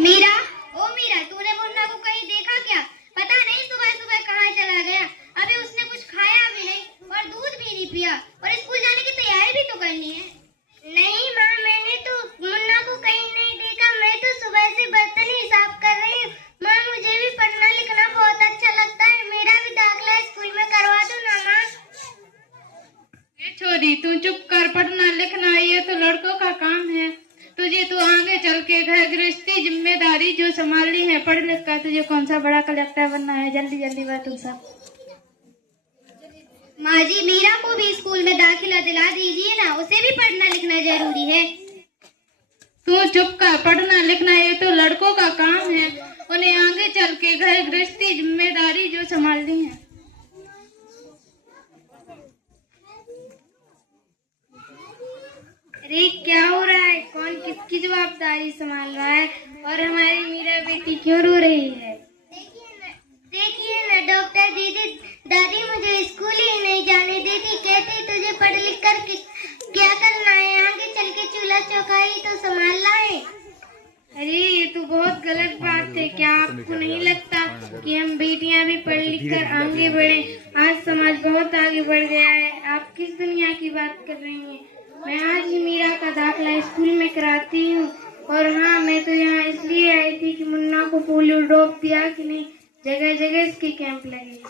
मीरा, ओ मीरा, तूने मुन्ना को कहीं देखा क्या? पता नहीं सुबह सुबह कहाँ चला गया। अभी उसने कुछ खाया भी नहीं और दूध भी नहीं पिया, और स्कूल जाने की तैयारी भी तो करनी है। नहीं माँ, मैंने तो मुन्ना को कहीं नहीं देखा। मैं तो सुबह से बर्तन ही साफ कर रही हूँ। माँ, मुझे भी पढ़ना लिखना बहुत अच्छा लगता है। मेरा भी दाखिला स्कूल में करवा दो ना माँ। छोरी, तू चुप कर। पढ़ना लिखना ये तो लड़कों का काम है। तुझे तो आगे चल के घर गृहस्थी जिम्मेदारी जो संभालनी है। पढ़ लिख कर तुझे कौन सा बड़ा कलेक्टर बनना है। जल्दी जल्दी बात तुम सब। माँ जी, मीरा को भी स्कूल में दाखिला दिला दीजिए ना, उसे भी पढ़ना लिखना जरूरी है। तू चुप कर। पढ़ना लिखना ये तो लड़कों का काम है। उन्हें आगे चल के घर गृहस्थी जिम्मेदारी जो संभालनी है। अरे क्या हो रहा है? कौन किसकी जवाबदारी संभाल रहा है? और हमारी मीरा बेटी क्यों रो रही है? देखिए ना डॉक्टर दीदी, दादी मुझे स्कूल ही नहीं जाने देती। कहती तुझे पढ़ लिख कर क्या करना है, आगे चल के चूल्हा चौका ही तो संभालना है। अरे ये तो बहुत गलत बात है। क्या आपको नहीं लगता कि हम बेटियां भी पढ़ लिख कर आगे बढ़े? आज समाज बहुत आगे बढ़ गया है। आप किस दुनिया की बात कर रही हैं? मैं आज ही मीरा का दाखिला स्कूल में कराती हूँ। और हाँ, मैं तो यहाँ इसलिए आई थी कि मुन्ना को पोलियो ड्रॉप दिया कि नहीं। जगह जगह इसके कैंप लगे।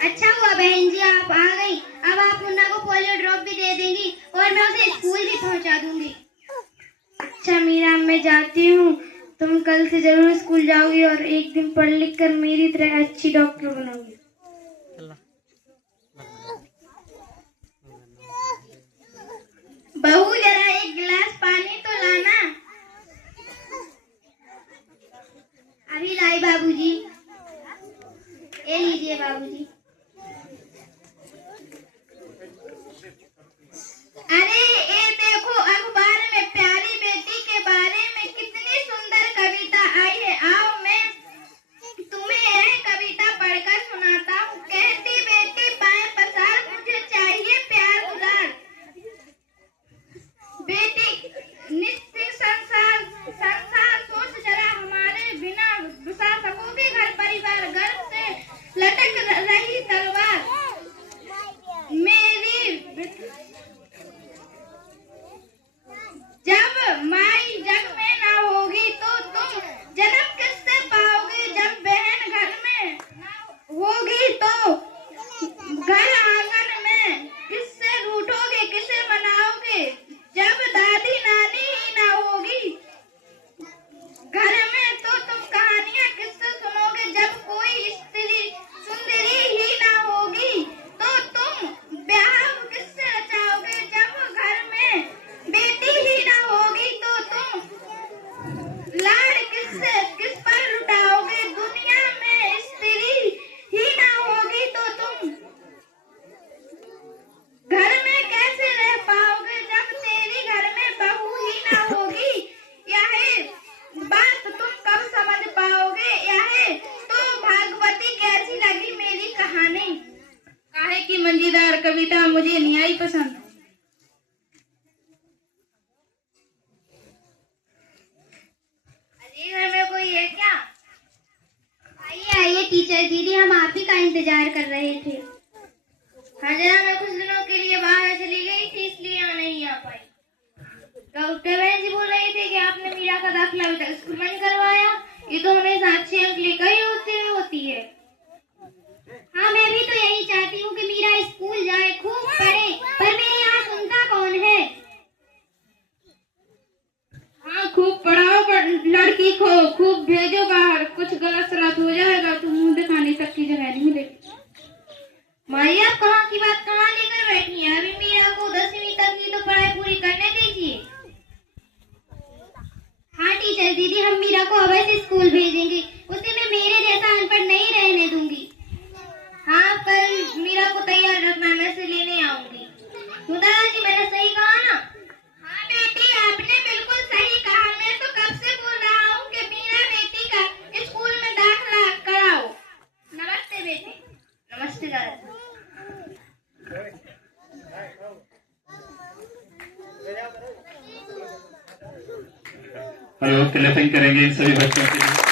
अच्छा हुआ बहन जी आप आ गई। अब आप मुन्ना को पोलियो ड्रॉप भी दे देंगी और मैं उसे स्कूल भी पहुँचा दूंगी। अच्छा मीरा, मैं जाती हूँ। तुम कल से जरूर स्कूल जाओगी और एक दिन पढ़ लिख कर मेरी तरह अच्छी डॉक्टर बनोगी। बहू, जरा एक गिलास पानी तो लाना। अभी लाई बाबूजी। ये लीजिए बाबूजी। अरे ये देखो, अखबार में प्यारी बेटी के बारे में कितनी सुंदर कविता आई है। आओ मैं तुम्हें यह कविता पढ़कर सुनाता हूँ। कहती बेटी बाएं पसार, मुझे चाहिए प्यार दुलार। बेटी निश्चित संसार संसार सोच जरा, हमारे बिना बसा सकोगे घर परिवार। गर्व से लटक रही तलवार मेरी। जब माई जग में ना होगी तो तुम जन्म किससे पाओगे? जब बहन घर में ना होगी तो घर आंगन में किससे रूठोगे, किसे मनाओगे? जब दादी नानी ही ना होगी घर में तो तुम कहानियां किससे सुनोगे? जब कोई स्त्री सुंदरी ही ना होगी तो तुम ब्याह किससे रचाओगे? जब घर में बेटी ही ना होगी तो तुम लाड़ किस पर लुटाओगे? दुनिया में स्त्री ही ना होगी तो तुम घर में कैसे रह पाओगे? जब तेरी घर में बहू ही ना होगी। यह बात तुम कब समझ पाओगे? यह तो भागवती कैसी लगी मेरी कहानी। काहे की मजेदार कविता मुझे नहीं आई पसंद। अरे घर में कोई है क्या? आइए आइए टीचर दीदी, हम आप ही का इंतजार कर रहे थे। हाँ जरा, मैं कुछ दिनों के लिए बाहर चली गई थी, इसलिए यहाँ नहीं आ पाई। डॉक्टर बहन जी बोल रही थी कि आपने मीरा का दाखिला अभी तक स्कूल में नहीं करवाया। ये तो हमेशा अच्छे अंक लेकर ही होती है। हाँ, मैं भी तो यही चाहती हूँ कि मीरा स्कूल जाए, खूब पढ़े, पर मेरे यहाँ सुनता कौन है? हाँ, खूब पढ़ाओ पर लड़की को खूब भेजो बाहर। कुछ गलत सलत हो जाएगा तो मुंह दिखाने तक की जगह नहीं मिलेगी। माई, आप कहाँ की बात कहाँ लेकर बैठी हैं? अभी मीरा को 10वीं तक की तो पढ़ाई पूरी करने दीजिए। हाँ टीचर दीदी, हम मीरा को अवश्य स्कूल भेजेंगे। उसे मैं मेरे जैसा अनपढ़ नहीं रहने दूंगी। हाँ, कल मीरा को तैयार रखना, मैं से लेने आऊंगी। दादाजी, मैंने सही कहा ना? हाँ बेटी, आपने बिल्कुल सही कहा। मैं तो कब से बोल रहा हूँ कि मीरा बेटी का स्कूल में दाखिला कराओ। नमस्ते बेटी। नमस्ते दादा। और वो क्लैपिंग करेंगे इन सभी बच्चों के लिए।